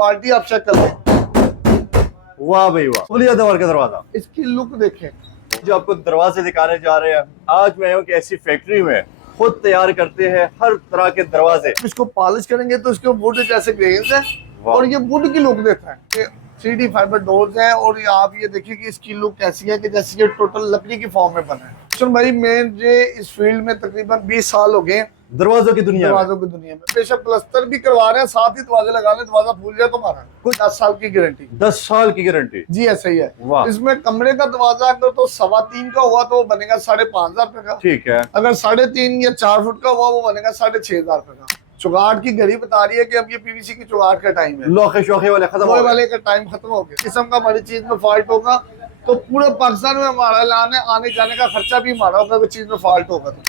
Quality आप check कर लें। वाह भाई वाह, फुलिया दवर का दरवाजा। इसकी लुक देखें। जो आपको दरवाजे दिखाने जा रहे हैं, आज मैं हूँ कि ऐसी फैक्ट्री में खुद तैयार करते हैं हर तरह के दरवाजे। इसको पॉलिश करेंगे तो इसके वुड जैसे ग्रेन्स है और ये वुड की लुक देता है। ये 3D फाइबर डोर्स हैं और ये आप ये देखिए कि इसकी लुक कैसी है कि जैसे ये टोटल लकड़ी की फॉर्म में बना है। रोशन भाई मुझे इस फील्ड में तकरीबन 20 साल हो गए दरवाजों की दुनिया में बेशक प्लस्तर भी करवा रहे हैं, साथ ही दरवाजे लगा ले, दरवाजा फूल जाए तो मारा कुछ 10 साल की गारंटी। 10 साल की गारंटी जी ऐसा ही है। वाह। इसमें कमरे का दरवाजा अगर तो 3.25 का हुआ तो वो बनेगा 5,500 रुपए का। ठीक है। अगर 3.5 या 4 फुट का हुआ वो बनेगा 6,500 रुपए का। चुगाड़ की घड़ी बता रही है कि अब ये पीवीसी की चुगाड़ का टाइम है। लोहे शोखे वाले खत्म हो गए। वाले का टाइम खत्म हो गया। किस्म का हमारी चीज में फॉल्ट होगा तो पूरे पाकिस्तान में हमारा लाने आने जाने का खर्चा भी हमारा होगा अगर चीज में फॉल्ट होगा तो।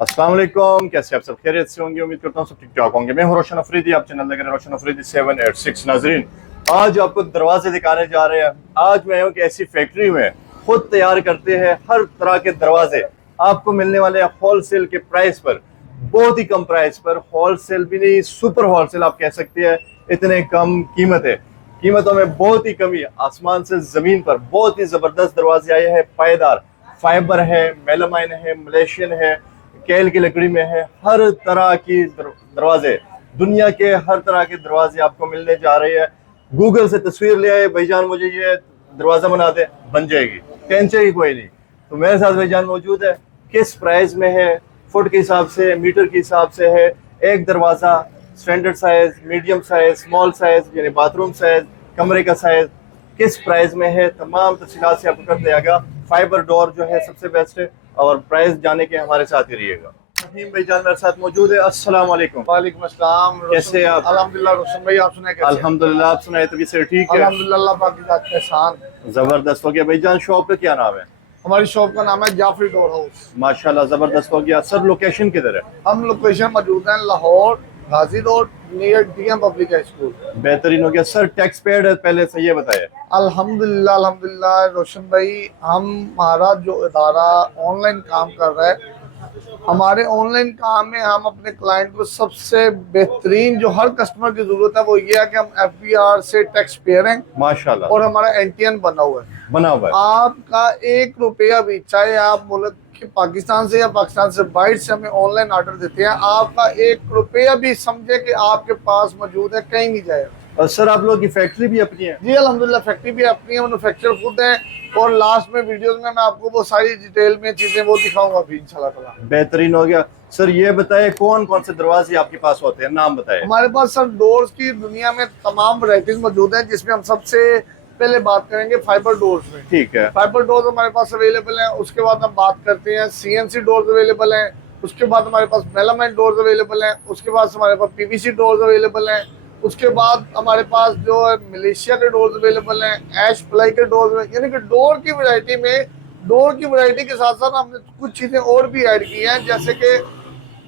अस्सलाम वालेकुम, कैसे आप सब खैरियत से होंगे? उम्मीद करता हूँ सब ठीक ठाक होंगे। मैं हूँ रोशन अफरीदी, आप चैनल देख रहे हैं रोशन अफरीदी 786। नाजरीन, आज आपको दरवाजे दिखाने जा रहे हैं। आज मैं हूँ कि ऐसी फैक्ट्री में खुद तैयार करते हैं हर तरह के दरवाजे। आपको मिलने वाले होलसेल के प्राइस पर, बहुत ही कम प्राइस पर, होलसेल भी नहीं सुपर होलसेल आप कह सकते हैं। इतने कम कीमत है, कीमतों में बहुत ही कमी है। आसमान से जमीन पर बहुत ही जबरदस्त दरवाजे आए हैं। पायदार फाइबर है, मेलामाइन है, मलेशियन है, केल की लकड़ी में है। हर तरह की दरवाजे, दुनिया के हर तरह के दरवाजे आपको मिलने जा रहे हैं। गूगल से तस्वीर ले आए, भाईजान मुझे ये दरवाजा बना दे, बन जाएगी, टेंशन ही कोई नहीं। तो मेरे साथ भाईजान मौजूद है। किस प्राइस में है, फुट के हिसाब से, मीटर के हिसाब से है एक दरवाजा, standard size, medium size, small size यानी बाथरूम साइज, कमरे का साइज, किस प्राइस में है, तमाम तफसीलात से आपको कर दिया। फाइबर डोर जो है सबसे बेस्ट है और प्राइस जाने के हमारे साथ ही रहिएगा। रहीम भाईजान मेरे साथ मौजूद है। अस्सलाम वालेकुम। वालेकुम अस्सलाम। कैसे आप? अल्हम्दुलिल्लाह रोशन भाई, आप सुनाए कैसे? अल्हम्दुलिल्लाह, आप सुनाए? तभी से ठीक है? अल्हम्दुलिल्लाह, बाकी बात एहसान। जबरदस्त हो गया। भाईजान शॉप का क्या नाम है? हमारी शॉप का नाम है जाफरी डोर हाउस। माशाल्लाह जबरदस्त हो गया। सर लोकेशन किधर है? हम लोकेशन मौजूद हैं Lahore Ghazi road near DM public school. बेहतरीन हो गया। सर टैक्स पेड है पहले से ये बताए? अल्हम्दुलिल्लाह अल्हम्दुलिल्लाह रोशन भाई, हमारा जो इदारा ऑनलाइन काम कर रहा है, हमारे ऑनलाइन काम में हम अपने क्लाइंट को सबसे बेहतरीन जो हर कस्टमर की जरूरत है वो ये है कि हम FBR से टैक्स पेयर हैं माशाल्लाह, और हमारा NTN बना हुआ है। आपका 1 रुपया भी, चाहे आप मुल्क के पाकिस्तान से या पाकिस्तान से बाहर से हमें ऑनलाइन ऑर्डर देते हैं, आपका 1 रुपया भी समझे कि आपके पास मौजूद है, कहीं नहीं जाएगा। और सर आप लोगों की फैक्ट्री भी अपनी है? जी अल्हम्दुलिल्लाह, फैक्ट्री भी अपनी है, मैन्युफैक्चर खुद है। और लास्ट में वीडियोस में मैं आपको वो सारी डिटेल में चीजें वो दिखाऊंगा भी इंशाल्लाह। बेहतरीन हो गया। सर ये बताए कौन कौन से दरवाजे आपके पास होते हैं, नाम बताए। हमारे पास सर डोर्स की दुनिया में तमाम वैरायटीज मौजूद हैं, जिसमें हम सबसे पहले बात करेंगे फाइबर डोर्स में। ठीक है। फाइबर डोर्स हमारे पास अवेलेबल हैं। उसके बाद हम बात करते हैं CNC डोर्स अवेलेबल हैं। उसके बाद हमारे पास मेलामाइन डोर्स अवेलेबल हैं। उसके बाद हमारे पास PVC डोर्स अवेलेबल हैं। उसके बाद हमारे पास जो है मलेशिया के डोर्स अवेलेबल हैं, ऐश प्लाई के डोर्स, यानी कि डोर की वैरायटी के साथ साथ हमने कुछ चीजें और भी ऐड की हैं, जैसे कि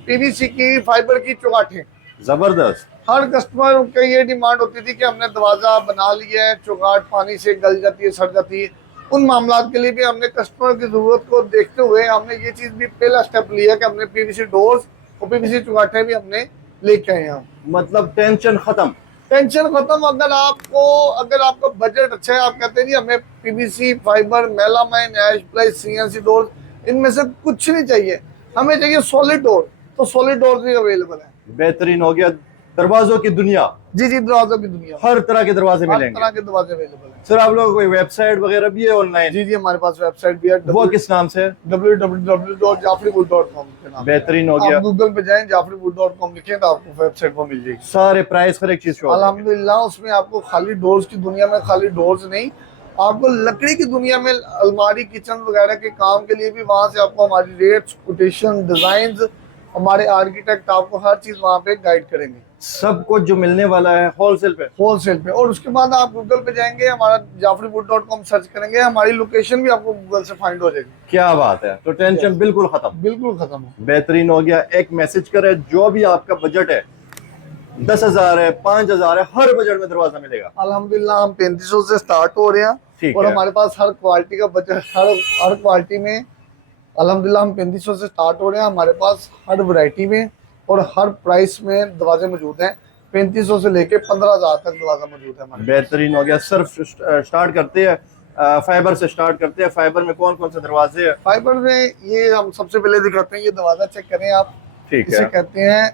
PVC की फाइबर की चौगाठें। जबरदस्त। हर कस्टमर की ये डिमांड होती थी कि हमने दरवाजा बना लिया है, चौगाठ पानी से गल जाती है, सड़ जाती है। उन मामला के लिए भी हमने कस्टमर की जरूरत को देखते हुए हमने ये चीज भी पहला स्टेप लिया कि हमने PVC डोर्स और PVC चौगाठें भी हमने लेके आए हैं। मतलब टेंशन खत्म। अगर आपका बजट अच्छा है, आप कहते हैं जी हमें PVC फाइबर, मेलामाइन, ऐश प्लाई, CNC डोर, इनमें से कुछ नहीं चाहिए, हमें चाहिए सॉलिड डोर, तो सॉलिड डोर भी अवेलेबल है। बेहतरीन हो गया। दरवाजों की दुनिया। जी दरवाजों की दुनिया, हर तरह के दरवाजे मिलेंगे। हर तरह के दरवाजे अवेलेबल है। सर आप लोगों को कोई वेबसाइट वगैरह भी है ऑनलाइन? जी हमारे पास वेबसाइट भी है। वो किस नाम से? www.jafriwood.com के नाम। बेहतरीन हो गया। आप गूगल पे जाएं, जाफरीवुड.com लिखें तो आपको वेबसाइट पर मिल जाएगी। सारे प्राइस हर एक चीज शो। अल्हम्दुलिल्लाह, उसमें आपको खाली डोर्स की दुनिया में खाली डोर्स नहीं, आपको लकड़ी की दुनिया में अलमारी, किचन वगैरह के काम के लिए भी वहाँ से आपको हमारी रेट्स, कोटेशन, डिजाइन, हमारे आर्किटेक्ट आपको हर चीज वहाँ पे गाइड करेंगे। सब कुछ जो मिलने वाला है होलसेल पे। और उसके बाद आप गूगल पे जाएंगे, हमारा जाफरीवुड.com सर्च करेंगे, हमारी लोकेशन भी आपको गूगल से फाइंड हो जाएगी। क्या बात है। तो टेंशन बिल्कुल खत्म। बेहतरीन हो गया। एक मैसेज करे, जो भी आपका बजट है, 10,000 है, 5,000 है, हर बजट में दरवाजा मिलेगा। अल्हम्दुलिल्लाह, हम 3500 से स्टार्ट हो रहे हैं और हमारे पास हर क्वालिटी का बजट, हर क्वालिटी में अल्हम्दुलिल्लाह हम 3500 से स्टार्ट हो रहे हैं। हमारे पास हर वैरायटी में और हर प्राइस में दरवाजे मौजूद हैं। 3500 से लेके 15,000 तक दरवाजा मौजूद है हमारे। बेहतरीन हो गया सर। स्टार्ट करते हैं फाइबर से, स्टार्ट करते हैं। फाइबर में कौन कौन से दरवाजे हैं? फाइबर में ये हम सबसे पहले दिखाते हैं, ये दरवाजा चेक करें आप। ठीक इसे है, कहते हैं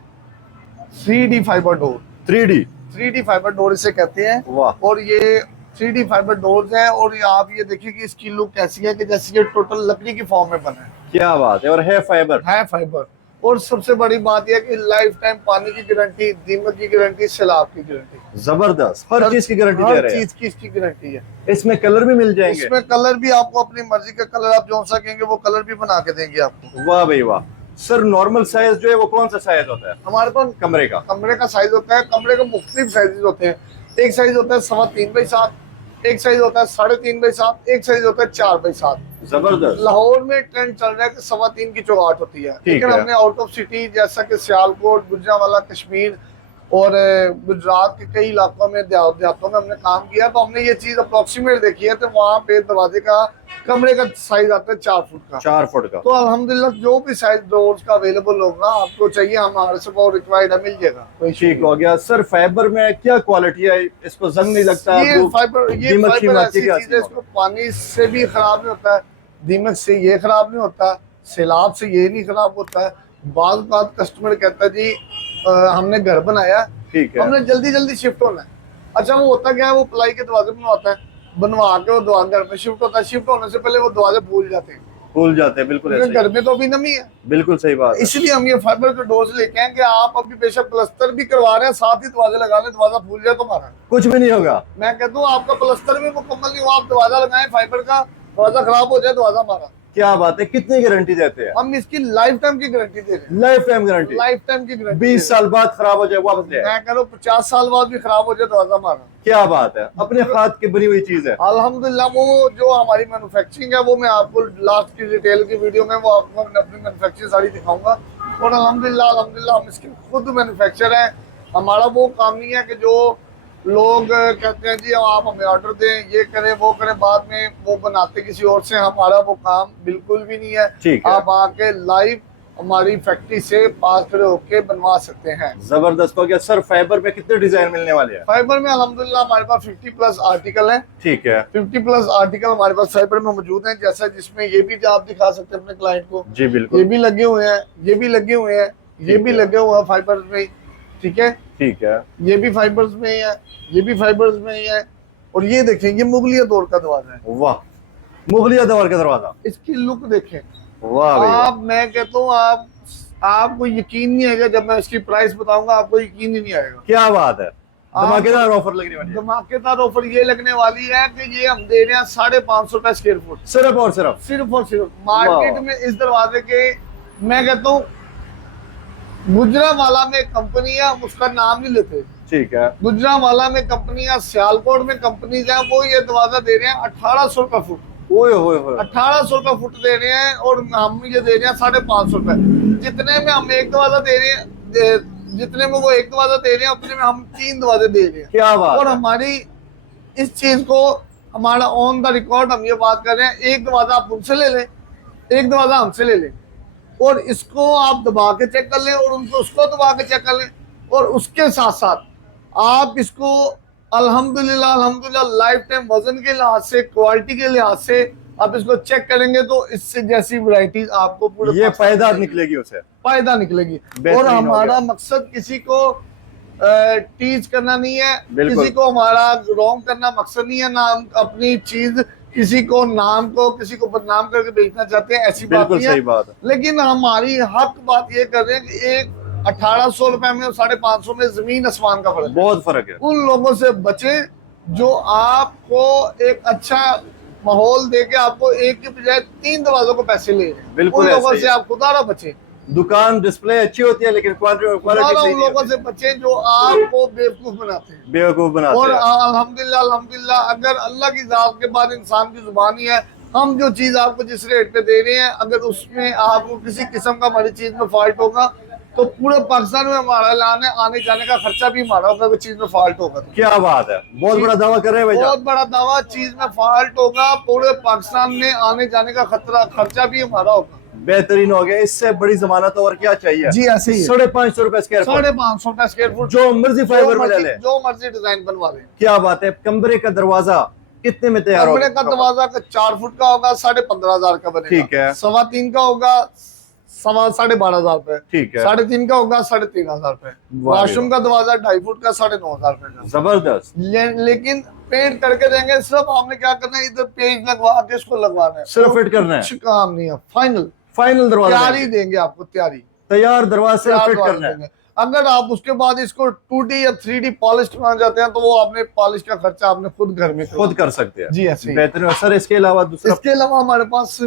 3D fibre door. 3D। 3D fibre door इसे कहते हैं। वाह। और ये 3D फाइबर डोर्स है, और ये आप ये देखिए कि इसकी लुक कैसी है कि जैसे ये टोटल लकड़ी की फॉर्म में बना है। क्या बात है। और है फाइबर। है फाइबर। और सबसे बड़ी बात यह कि लाइफ टाइम पानी की गारंटी, दीमक की गारंटी, सैलाब की गारंटी। जबरदस्त, हर चीज की गारंटी दे हर रहे हैं। चीज की इसकी गारंटी है। इसमें कलर भी मिल जाएंगे? इसमें कलर भी आपको अपनी मर्जी का कलर आप जो सा कहेंगे वो कलर भी बना के देंगे आपको। वाह भाई वाह। सर नॉर्मल साइज जो है वो कौन सा साइज होता है हमारे पास? कमरे का। कमरे का साइज होता है, कमरे के मुख्तलिफ साइजेस होते हैं। एक साइज होता है 3.25x7, एक साइज होता है 3.5x7, एक साइज होता है 4x7। जबरदस्त। लाहौर में ट्रेंड चल रहा है कि 3.25 की चौगाट होती है, लेकिन है। हमने आउट ऑफ सिटी जैसा कि सियालकोट, गुजरांवाला, कश्मीर और गुजरात के कई इलाकों में, देहातों में हमने काम किया, तो हमने ये चीज अप्रोक्सीमेट देखी है। तो वहाँ पे दरवाजे का कमरे का साइज आता है 4 फुट का। 4 फुट का। तो अल्हम्दुलिल्लाह जो भी साइज डोर्स का अवेलेबल होगा आपको चाहिए, हमारे से वो रिक्वायर्ड है, मिल जाएगा। कोई ठीक हो गया सर। फाइबर में क्या क्वालिटी है? इसको जंग नहीं लगता? ये फाइबर ऐसी चीज है, इसको पानी से भी खराब नहीं होता है, दीमक से ये खराब नहीं होता, सैलाब से ये नहीं खराब होता है। बात कस्टमर कहता है जी हमने घर बनाया, ठीक है, हमने जल्दी जल्दी शिफ्ट होना है। अच्छा वो होता क्या है, वो प्लाई के दरवाजे बनवाता है, बनवा के वो दरवाजे घर में शिफ्ट होता है। शिफ्ट होने से पहले वो दरवाजे भूल जाते हैं, भूल जाते हैं। बिल्कुल ऐसे ही। घर में तो अभी नमी है। बिल्कुल सही बात है। इसलिए हम ये फाइबर के डोर्स लेके आए कि आप अभी बेशक प्लस्तर भी करवा रहे हैं, साथ ही दरवाजे लगा लें, दरवाजा भूल जाए तो मारा कुछ भी नहीं होगा। मैं कहता हूँ आपका प्लस्तर भी मुकम्मल नहीं हुआ, आप दरवाजा लगाएं फाइबर का, दरवाजा खराब हो जाए दरवाजा मारा। क्या बात है। कितनी गारंटी देते हैं? हम इसकी लाइफ टाइम की गारंटी दे रहे हैं। Life time guarantee. Life time की गारंटी 20 साल बाद खराब हो जाए वापस ले आए। मैं कह रहा हूँ 50 साल बाद भी खराब हो जाए दरवाजा मारा। क्या बात है। अपने हाथ की बनी हुई चीज है। अल्हम्दुलिल्लाह वो जो हमारी मैन्युफैक्चरिंग है वो मैं आपको लास्ट की डिटेल की वीडियो में वो आपको अपनी मैन्युफैक्चरिंग सारी दिखाऊंगा। और अल्हम्दुलिल्लाह हम इसके खुद मैन्युफैक्चर है। हमारा वो काम नहीं है कि जो लोग कहते हैं जी आप हमें ऑर्डर दें, ये करें वो करें, बाद में वो बनाते किसी और से, हमारा वो काम बिल्कुल भी नहीं है। ठीक है। आप आके लाइव हमारी फैक्ट्री से पास खड़े होके बनवा सकते हैं। जबरदस्त हो गया सर। फाइबर में कितने डिजाइन मिलने वाले हैं? फाइबर में अल्हम्दुलिल्लाह हमारे पास 50+ आर्टिकल हैं। ठीक है, 50+ आर्टिकल हमारे पास फाइबर में मौजूद हैं। जैसा जिसमें ये भी आप दिखा सकते हैं अपने क्लाइंट को। जी बिल्कुल। ये भी लगे हुए हैं, ये भी लगे हुए हैं, ये भी लगे हुए हैं फाइबर में। ठीक है, ठीक है। ये भी फाइबर्स में ही है, ये भी फाइबर्स में ही है। और ये देखें, ये मुगलिया दौर का दरवाजा है। वाह, मुगलिया दौर का दरवाजा। इसकी लुक देखें वाह भैया। आप। मैं कहता हूँ आपको यकीन नहीं आएगा, जब मैं इसकी प्राइस बताऊंगा आपको यकीन ही नहीं आएगा। क्या बात है। धमाकेदार ऑफर लगने वाली है। धमाकेदार ऑफर ये लगने वाली है कि ये हम दे रहे हैं 550 रुपए स्क्वायर फुट, सिर्फ और सिर्फ। सिर्फ और सिर्फ। मार्केट में इस दरवाजे के मैं कहता हूँ गुजरांवाला में कंपनी है, हम उसका नाम नहीं लेते। ठीक है। गुजरांवाला में कंपनी है, सियालकोट में कंपनीज है, वो ये दरवाजा दे रहे हैं 1800 रुपए फुट। ओए होए होए। 1800 रुपए फुट दे रहे हैं, और हम ये दे रहे हैं 550 रुपए। जितने में हम एक दरवाजा दे रहे हैं, जितने में वो एक दरवाजा दे रहे हैं उतने में हम 3 दरवाजे दे रहे हैं। क्या बात। और हमारी इस चीज को हमारा ऑन द रिकॉर्ड हम ये बात कर रहे हैं, एक दरवाजा आप उनसे ले लें, एक दरवाजा हमसे ले लें, और इसको आप दबा के चेक कर लें, और उनको उसको दबा के चेक कर लें, और उसके साथ साथ आप इसको अल्हम्दुलिल्लाह लाइफ टाइम वजन के लिहाज से, क्वालिटी के लिहाज से आप इसको चेक करेंगे तो इससे जैसी वैरायटीज आपको पूरे ये पायदार निकलेगी, उसे पायदार निकलेगी। और हमारा मकसद किसी को टीच करना नहीं है, किसी को हमारा रॉन्ग करना मकसद नहीं है, ना हम अपनी चीज किसी को नाम को किसी को बदनाम करके बेचना चाहते हैं, ऐसी बात नहीं सही बात है। लेकिन हमारी हक बात ये कर रहे हैं कि एक 1800 रुपए में और 550 में जमीन आसमान का फर्क है। बहुत फर्क है। उन लोगों से बचे जो आपको एक अच्छा माहौल देके आपको एक के बजाय 3 दरवाजों को पैसे ले रहे हैं। बिल्कुल उन लोगों से आप खुदारा बचे। दुकान डिस्प्ले अच्छी होती है लेकिन क्वालिटी उन लोगों से बचे जो आपको बेवकूफ बनाते हैं, बेवकूफ बनाते हैं। और अल्हम्दुलिल्लाह अगर अल्लाह की जात के बाद इंसान की जुबानी है, हम जो चीज आपको जिस रेट पे दे रहे हैं, अगर उसमें आपको किसी किस्म का हमारी चीज में फॉल्ट होगा तो पूरे पाकिस्तान में हमारा लाने आने जाने का खर्चा भी हमारा होगा अगर चीज में फॉल्ट होगा तो। क्या बात है, बहुत बड़ा दावा कर रहे हैं भाई। बहुत बड़ा दावा, चीज में फॉल्ट होगा, पूरे पाकिस्तान में आने जाने का खर्चा भी हमारा होगा। बेहतरीन हो गया, इससे बड़ी जमानत और क्या चाहिए। जी ऐसे ही है। 550 रुपए स्क्वायर फुट, 550 रुपए स्क्वायर फुट, जो मर्जी फाइबर में ले ले, जो मर्जी डिजाइन बनवा ले। क्या बात है। कमरे का दरवाजा कितने में तैयार होगा? कमरे का दरवाजा 4 फुट का होगा, 15,500 का बनेगा। ठीक है। 3.25 का होगा, 12,500 रुपए। ठीक है। 3.5 का होगा, 3,500 रुपए। वॉशरूम का दरवाजा 2.5 फुट का, 9,500 रुपए का। जबरदस्त। लेकिन पेंट करके देंगे। सिर्फ आपने क्या करना है, इधर पेज लगवा के इसको लगवाना है, सिर्फ फिट करना है, कुछ काम नहीं है। फाइनल दरवाजा तैयारी देंगे आपको, तैयारी तैयार दरवाजा सिर्फ तैयार फिट दरवाजा करना है। देंगे। अगर आप उसके बाद इसको 2D या 3D पॉलिश कराना चाहते हैं तो वो आपने पॉलिश का खर्चा आपने खुद घर में खुद कर सकते हैं। जी ऐसे ही। बेहतरीन। सर इसके अलावा दूसरा? इसके अलावा हमारे पास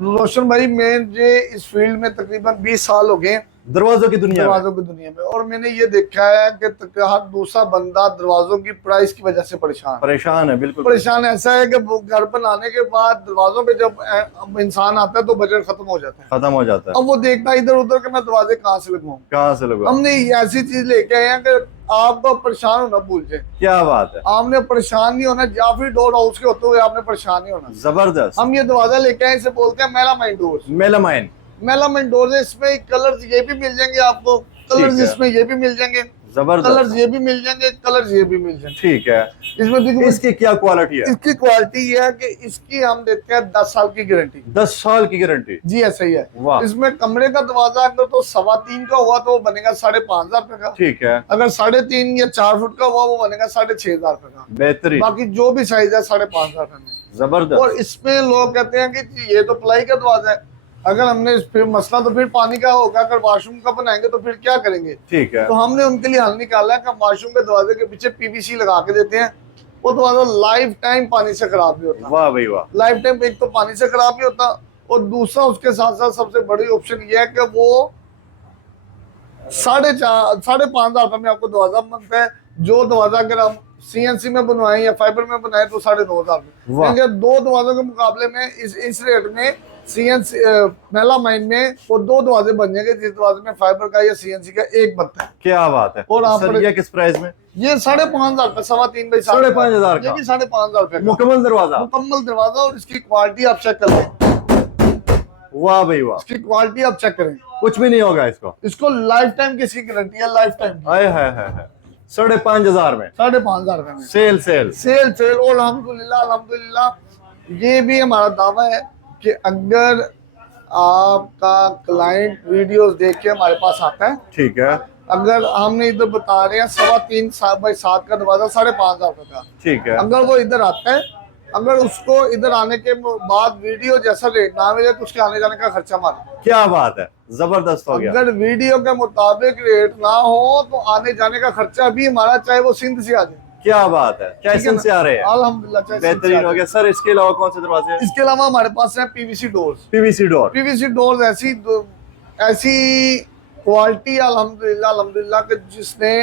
रोशन भाई, मुझे इस फील्ड में तकरीबन 20 साल हो गए, दरवाजों की दुनिया में। दरवाजों की दुनिया में, और मैंने ये देखा है कि हर दूसरा बंदा दरवाजों की प्राइस की वजह से परेशान है। बिल्कुल परेशान ऐसा है कि वो घर बनाने के बाद दरवाजों पे जब इंसान आता है तो बजट खत्म हो जाता है, खत्म हो जाता है। अब वो देखता है इधर उधर के मैं दरवाजे कहाँ से लगवाऊं, कहाँ से लगा। हमने ये ऐसी चीज लेके आए हैं कि आपको परेशान होना भूल जाए। क्या बात है। आपने परेशान नहीं होना, या फिर डोर हाउस के होते हुए आपने परेशान नहीं होना। जबरदस्त। हम ये दरवाजा लेके आए, इसे बोलते हैं melamine doors. Melamine. Melamine doors है, इसमें कलर्स ये भी मिल जाएंगे आपको, कलर्स इसमें ये भी मिल जाएंगे, जबरदस्त। कलर्स ये भी मिल जाएंगे, कलर्स ये भी मिल जाएंगे। ठीक है। इसमें देखो इसकी क्या क्वालिटी है? इसकी क्वालिटी ये है कि इसकी हम देते हैं 10 साल की गारंटी। 10 साल की गारंटी। जी ऐसा ही है। वाह। इसमें कमरे का दरवाजा अगर तो 3.25 का हुआ तो वो बनेगा 5,500 रुपए का। ठीक है। अगर 3.5 या 4 फुट का हुआ वो बनेगा 6,500 रुपए का। बेहतरीन। बाकी जो भी साइज है 5,500 रुपए में। जबरदस्त। और इसमें लोग कहते हैं कि ये तो प्लाई का दरवाजा है, अगर हमने फिर मसला तो फिर पानी का होगा, अगर वॉशरूम का बनाएंगे तो फिर क्या करेंगे। ठीक है। तो हमने उनके लिए हल निकाला है कि वॉशरूम के दरवाजे के पीछे पीवीसी लगा के देते हैं, वो दरवाजा लाइफ टाइम पानी से खराब नहीं होता। वाह भाई वाह। लाइफ टाइम एक तो पानी से खराब नहीं होता, और दूसरा उसके साथ साथ सबसे बड़ी ऑप्शन ये है कि वो 5,500 रुपए में आपको दरवाजा बनता है। जो दरवाजा अगर हम CNC में बनवाएं या फाइबर में बनाए तो 9,500 वाह। रुपए। दो दरवाजों के मुकाबले में इस रेट में CNC मेलामाइन में वो 2 दरवाजे बन जाएंगे, जिस दरवाजे में फाइबर का या CNC का एक बनता है। क्या बात है। और आप सर ये किस प्राइस में? ये 5,500 रुपए, 3.25 बाई 5,500 का। ये भी 5,500 रुपए का मुकम्मल दरवाजा। मुकम्मल दरवाजा। और इसकी क्वालिटी आप चेक कर लें, वाह भाई वाह। इसकी क्वालिटी आप चेक करें, कुछ भी नहीं होगा इसको। इसको लाइफ टाइम की इसकी गारंटी है, लाइफ टाइम की। हाय हाय हाय हाय। 5,500 में 5,500 रुपए में सेल सेल सेल। और अल्हम्दुलिल्लाह अल्हम्दुलिल्लाह ये भी हमारा दावा है कि अगर आपका क्लाइंट वीडियोस देख के हमारे पास आता है, ठीक है। अगर हमने इधर बता रहे हैं 3.25 बाई 7 का दरवाजा 5,500 रुपए का, ठीक है। अगर वो इधर आता है, अगर उसको इधर आने के बाद वीडियो जैसा रेट ना मिले तो उसके आने जाने का खर्चा मारे। क्या बात है। जबरदस्त हो गया। अगर वीडियो के मुताबिक रेट ना हो तो आने जाने का खर्चा भी हमारा, चाहे वो सिंध से आ जाए। क्या बात है। कैसन से आ रहे हैं? अल्हम्दुलिल्लाह चाहे सिंध से बेहतरीन आ हो गया। जाए। सर इसके अलावा कौन से दरवाजे हैं? इसके अलावा हमारे पास है PVC doors. PVC door. PVC doors ऐसी क्वालिटी अल्हम्दुलिल्लाह अल्हम्दुलिल्लाह कि जिसने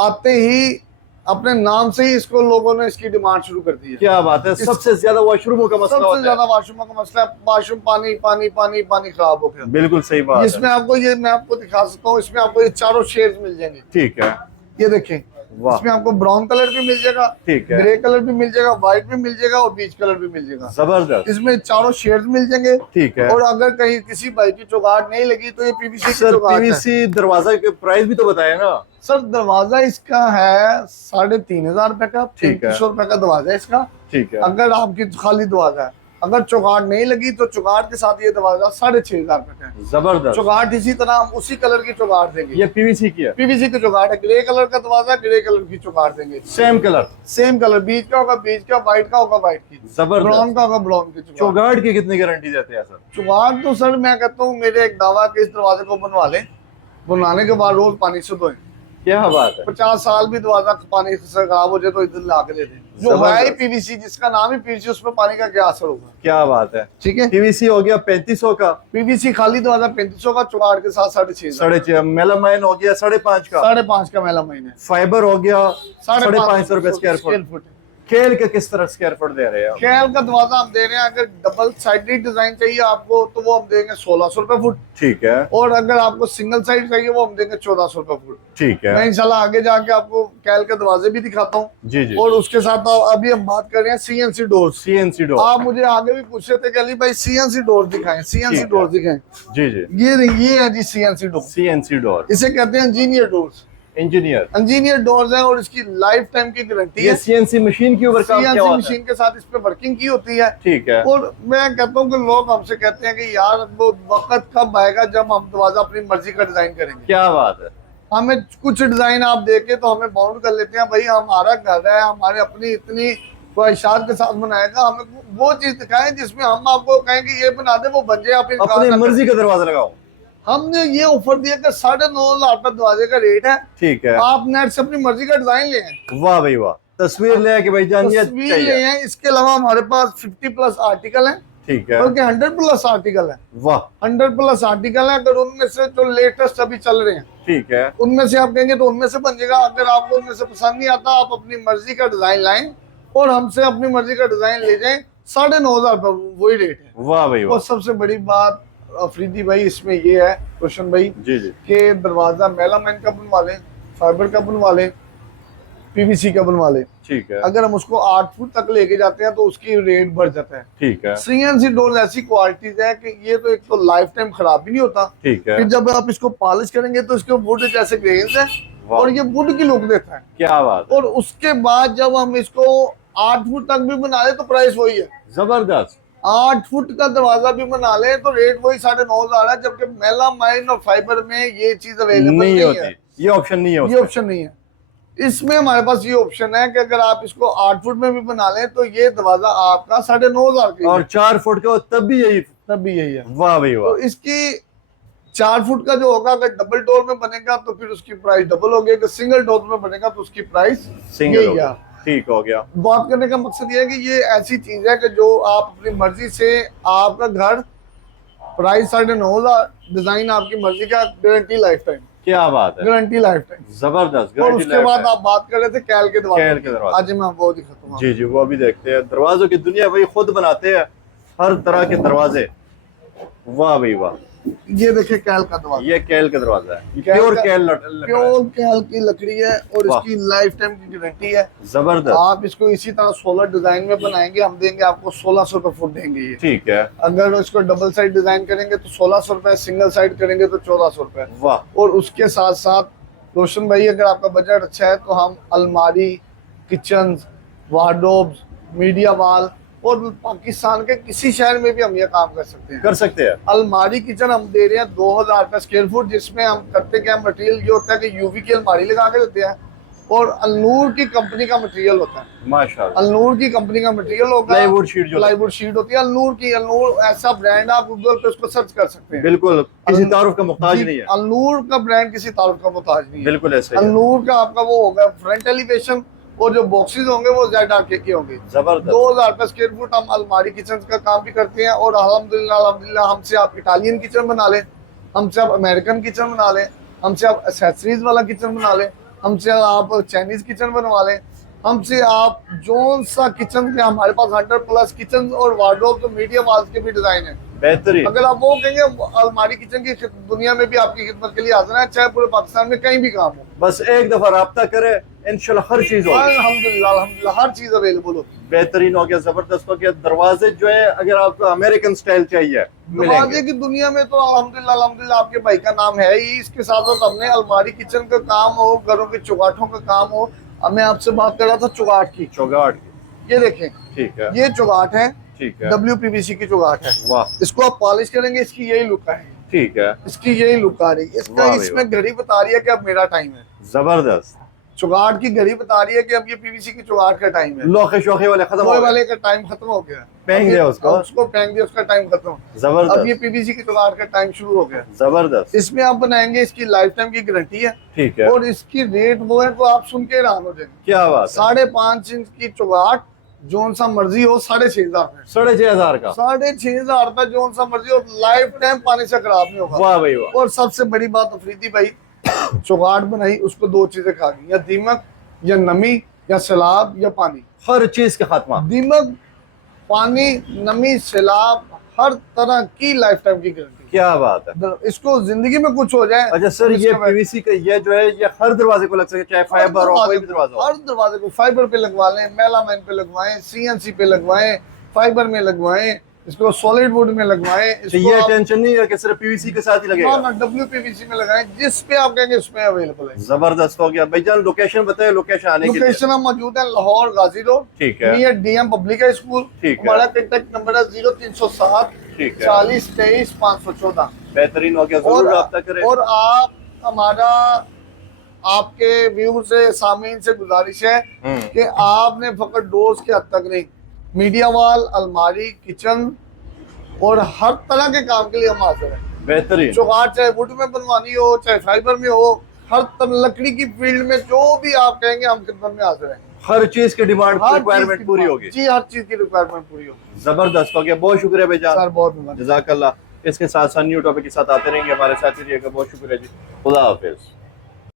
आते ही अपने नाम से ही इसको लोगों ने इसकी डिमांड शुरू कर दी है। क्या बात है। सबसे ज्यादा वॉशरूमों का मसला सबसे होता ज्यादा वॉशरूम का मसला है, वॉशरूम पानी पानी पानी पानी खराब हो गया। है। बिल्कुल सही बात इसमें है। आपको ये मैं आपको दिखा सकता हूँ, इसमें आपको ये चारों शेड्स मिल जाएंगे। ठीक है। ये देखें, वाह। इसमें आपको ब्राउन कलर भी मिल जाएगा, ठीक है। ग्रे कलर भी मिल जाएगा, व्हाइट भी मिल जाएगा और बीच कलर भी मिल जाएगा। जबरदस्त। इसमें चारों शेड्स मिल जाएंगे। ठीक है। और अगर कहीं किसी भाई की चौगाट नहीं लगी तो ये PVC की सर चौगाट है। पीवीसी दरवाजा के प्राइस भी तो बताए ना। सर दरवाजा इसका है 3,500 रुपए का, ठीक है। 3,300 रुपए का दरवाजा है इसका। ठीक है। अगर आपकी खाली दरवाजा है, अगर चौगाट नहीं लगी तो चौगाट के साथ ये दरवाजा 6,500 रुपए का है। जबरदस्त। चौगाट इसी तरह हम उसी कलर की चौगाट देंगे। ये पीवीसी की है। PVC की चौगाट है, ग्रे कलर का दरवाजा, ग्रे कलर की चौगाट देंगे। Same colour. सेम कलर, बीच का होगा बीच का, व्हाइट का होगा व्हाइट की, जबरदस्त। ब्राउन का होगा ब्राउन की चौगाट। चौगाट की कितनी गारंटी देते हैं सर? चौगाट तो सर मैं कहता हूँ मेरे एक दावा के इस दरवाजे को बनवा लें, बनवाने के बाद रोज पानी से धोएं। क्या बात है। 50 साल भी दरवाजा पानी से खराब हो जाए तो इधर ला के दे दें। जो जबरदस्त। है PVC, जिसका नाम ही PVC, उसमें पानी का क्या असर होगा। क्या बात है। ठीक है। पीवीसी हो गया 3,500 का। PVC खाली दरवाजा 3,500 का, चौगाट के साथ 6,500। 6.5। मेलामाइन हो गया 5.5 का। 5.5 का मेला महीने, फाइबर हो गया 550 रुपए स्क्वायर फुट। केल के किस तरह स्क्वायर फुट दे रहे हैं? कैल का दरवाजा हम दे रहे हैं, अगर डबल साइडेड डिजाइन चाहिए आपको तो वो हम देंगे 1600 रुपए फुट, ठीक है, और अगर आपको सिंगल साइड चाहिए वो हम देंगे 1400 रुपए फुट। ठीक मैं है। इंशाल्लाह आगे जाके आपको कैल के दरवाजे भी दिखाता हूँ। जी जी। और उसके साथ अभी हम बात कर रहे हैं सीएनसी डोर्स। CNC door. आप मुझे आगे भी पूछ रहे थे कि अली भाई सीएनसी डोर दिखाएं, सीएनसी ठीक है। डोर दिखाएं। जी जी। ये है जी सीएनसी डोर, सीएनसी डोर, इसे कहते हैं engineer doors. Engineer. Engineer doors है और इसकी लाइफ टाइम की गारंटी ये है। सीएनसी मशीन के ऊपर काम किया सीएनसी हुआ है? मशीन के साथ इस पे वर्किंग की होती है। ठीक है। और मैं कहता हूँ कि लोग हमसे कहते हैं कि यार वो वक्त कब आएगा जब हम दरवाजा अपनी मर्जी का डिजाइन करेंगे। क्या बात है। हमें कुछ डिजाइन आप देके तो हमें बाउंड कर लेते हैं, भाई हमारा घर है, हमारे अपनी इतनी ख्वाहिशात के साथ बनाएगा, हमें वो चीज दिखाएं जिसमें हम आपको कहें कि ये बना दे, वो बन जाए, आप इनकार अपनी ना करें। मर्जी का दरवाजा लगाओ। हमने ये ऑफर दिया कि 9,500 रुपए दरवाजे का रेट है, ठीक है। आप नेट से अपनी मर्जी का डिजाइन ले आए। वाह भाई वाह, तस्वीर ले कि भाई जान ये तस्वीर ले चाहिए। आए। इसके अलावा हमारे पास 50+ आर्टिकल है, ठीक है। बल्कि 100+ आर्टिकल है। वाह, 100+ आर्टिकल है। अगर उनमें से जो लेटेस्ट अभी चल रहे हैं ठीक है। उनमें से आप कहेंगे तो उनमें से बन जाएगा। अगर आपको उनमें से पसंद नहीं आता, आप अपनी मर्जी का डिजाइन लाएं और हमसे अपनी मर्जी का डिजाइन ले जाएं। 9,500 रुपए वही रेट है। वाह भाई वाह। और सबसे बड़ी बात अफरीदी भाई इसमें ये है, रोशन भाई, जी जी। कि दरवाजा मेलामाइन का बनवा लें, फाइबर का बनवा लें, पीवीसी का बनवा लें, ठीक है। अगर हम उसको 8 फुट तक लेके जाते हैं तो उसकी रेट बढ़ जाता है। ठीक है। सीएनसी डोर ऐसी क्वालिटीज है कि ये तो एक तो लाइफ टाइम खराब भी नहीं होता, ठीक है। फिर जब आप इसको पॉलिश करेंगे तो इसके वुड जैसे ग्रेन्स है वाह। और ये वुड की लुक देता है। क्या बात है। और उसके बाद जब हम इसको 8 फुट तक भी बना ले तो प्राइस वही है। जबरदस्त। 8 फुट का दरवाजा भी बना ले तो रेट वही 9,500 है, जबकि मेलामाइन और फाइबर में ये चीज अवेलेबल नहीं नहीं होती, है। ये ऑप्शन नहीं है ये उसमें। ऑप्शन नहीं है। इसमें हमारे पास ये ऑप्शन है कि अगर आप इसको 8 फुट में भी बना लें तो ये दरवाजा आपका 9,500 का और 4 फुट का तब भी यही। तब भी यही है। वाह भाई तो वाह। इसकी 4 फुट का जो होगा, अगर डबल डोर में बनेगा तो फिर उसकी प्राइस डबल होगी, अगर सिंगल डोर में बनेगा तो उसकी प्राइस सिंगल यही हो गया। है। ठीक हो गया। बात करने का मकसद ये है कि ये ऐसी चीज है कि जो आप अपनी मर्जी से, आपका घर प्राइस 9,500, डिजाइन आपकी मर्जी का, गारंटी लाइफ टाइम। क्या बात है। Guarantee life time. जबरदस्त। और उसके बाद आप बात कर रहे थे कैल के दरवाजे। कैल के दरवाजे। आज मैं वो दिखाता हूँ। जी जी, वो अभी देखते हैं। दरवाजों की दुनिया भाई खुद बनाते हैं हर तरह के दरवाजे। वाह भाई वाह। ये देखिए कैल का दरवाजा, ये कैल का दरवाजा है, कैल प्योर का- कैल प्योर कैल की लकड़ी है और वाह। इसकी लाइफ टाइम की गारंटी है। जबरदस्त। आप इसको इसी तरह 16 डिजाइन में बनाएंगे, हम देंगे आपको 1,600 रुपए फुट देंगे ये। ठीक है। अगर इसको डबल साइड डिजाइन करेंगे तो 1,600 रुपए, सिंगल साइड करेंगे तो 1,400 रुपए। वाह। और उसके साथ साथ रोशन भाई, अगर आपका बजट अच्छा है तो हम अलमारी, किचन, वार्डरोब्स, मीडिया वॉल और पाकिस्तान के किसी शहर में भी हम ये काम कर सकते हैं। कर सकते हैं। अलमारी किचन हम दे रहे हैं 2,000 रुपए स्क्वायर फुट, जिसमें हम करते क्या, मटेरियल ये होता है कि यूवी की अलमारी लगा के देते हैं और अलनूर की कंपनी का मटेरियल होता है। माशाल्लाह। अलनूर की कंपनी का मटेरियल होगा। प्लाईवुड शीट जो प्लाईवुड शीट होती है अलनूर की। अलनूर ऐसा ब्रांड, आप गूगल पे उसको सर्च कर सकते हैं। बिल्कुल किसी अल- तारुफ का मुहताज जी, नहीं है। अलनूर का ब्रांड किसी तारुफ का मुहताज नहीं है। बिल्कुल ऐसे ही है। अलनूर का आपका वो होगा फ्रंट एलिवेशन, और जो बॉक्सेस होंगे वो ZRK के होंगे। जबरदस्त। 2,000 रुपए स्क्वायर फुट हम अलमारी किचन का काम भी करते हैं। और अल्हम्दुलिल्लाह हमसे आप इटालियन किचन बना लें, हमसे आप अमेरिकन किचन बना लें, हमसे आप एक्सेसरीज वाला किचन बना लें, हमसे आप चाइनीज किचन बनवा लें, हमसे आप जोन सा किचन के, हमारे पास 100+ किचन और वार्डरोब तो मीडियम वाल्स के भी डिजाइन है। बेहतरीन। अगर आप वो कहेंगे, अलमारी किचन की दुनिया में भी आपकी खिदमत के लिए हाजिर है, चाहे पूरे पाकिस्तान में कहीं भी काम हो। बस एक दफा राब्ता करे, इंशाल्लाह हर चीज होगी। अल्हम्दुलिल्लाह अल्हम्दुलिल्लाह हर चीज अवेलेबल होती है। बेहतरीन हो गया, जबरदस्त हो गया। दरवाजे जो है अगर आपको अमेरिकन स्टाइल चाहिए दरवाजे मिलेंगे। की दुनिया में तो अल्हम्दुलिल्लाह अल्हम्दुलिल्लाह आपके भाई का नाम है ही। इसके साथ साथ हमने अलमारी किचन का काम हो, घरों के चौगाठों का काम हो। मैं आपसे बात कर रहा था चौगाठ की। चौगाठ। ये देखें, ठीक है। ये चौगाठ है, ठीक है। WPVC की चौगाठ है। वाह। इसको आप पॉलिश करेंगे, इसकी यही लुक आएगी। ठीक है। इसकी यही लुक आ रही है। इसका वाह इसमें घड़ी बता रही है कि अब मेरा टाइम है। जबरदस्त। चौगाठ की घड़ी बता रही है कि अब ये PVC की चौगाठ का टाइम है। लोखे शोखे वाले खत्म हो लोहे गए। वाले का टाइम खत्म हो गया। फेंक दिया उसको। उसको फेंक दिया, उसका टाइम खत्म। अब ये जबरदस्त। PVC की चौगाठ का टाइम शुरू हो गया। जबरदस्त। इसमें आप बनाएंगे, इसकी लाइफ टाइम की गारंटी है। ठीक है। और इसकी रेट वो है तो आप सुन के हैरान हो जाएंगे। क्या बात है। 5.5 इंच की चौगाठ, जोन सा मर्जी हो, 6,500 में। 6,500 का। 6,500 रुपए जोन सा मर्जी हो, लाइफ टाइम पानी से खराब नहीं होगा। वाह भाई वाह। और सबसे बड़ी बात अफरीदी भाई, चौगाठ बनाई उसको 2 चीजें खा गई, या दीमक या नमी या सैलाब या पानी, हर चीज का खात्मा। दीमक, पानी, नमी, सैलाब, हर तरह की लाइफ टाइम की गारंटी। क्या बात है। इसको जिंदगी में कुछ हो जाए। अच्छा सर, ये पीवीसी का ये जो है ये हर दरवाजे को लग सकता है, चाहे फाइबर हो कोई भी दरवाजा हो? हर दरवाजे को फाइबर पे लगवा लें, मेलामाइन पे लगवाएं, सीएनसी पे लगवाएं, फाइबर में लगवाएं, इसको सॉलिड वुड में लगवाएं। तो ये टेंशन नहीं है कि सिर्फ पीवीसी के साथ ही लगेगा? ना, WPVC में लगाएं, जिस पे आप कहेंगे उस पे अवेलेबल है। जबरदस्त हो गया भाईजान। लोकेशन बताए, लोकेशन आने के लिए। लोकेशन हम मौजूद है लाहौर गाजी रोड, ठीक है। Near DM public school. ठीक है। हमारा कांटेक्ट नंबर है 0307 ठीक है। 40 23 514। बेहतरीन हो गया, जरूर रब्ता करें। और आप हमारा, आपके व्यू से, सामीन से गुजारिश है कि आपने फकत डोर्स के हद तक नहीं, मीडिया वॉल, अलमारी, किचन और हर तरह के काम के लिए हम हाजिर हैं। बेहतरीन। चौगाट चाहे वुड में बनवानी हो, चाहे फाइबर में हो, हर तरह लकड़ी की फील्ड में जो भी आप कहेंगे हम खिदमत में हाजिर हैं। हर चीज की डिमांड, हर रिक्वायरमेंट चीज पूरी होगी जी, हर चीज की रिक्वायरमेंट पूरी होगी। जबरदस्त हो गया, बहुत शुक्रिया भाईजान। सर बहुत धन्यवाद। जजाकल्लाह। इसके साथ साथ न्यू टॉपिक के साथ आते रहेंगे, हमारे साथ ही रहिएगा। बहुत शुक्रिया जी, खुदा हाफिज।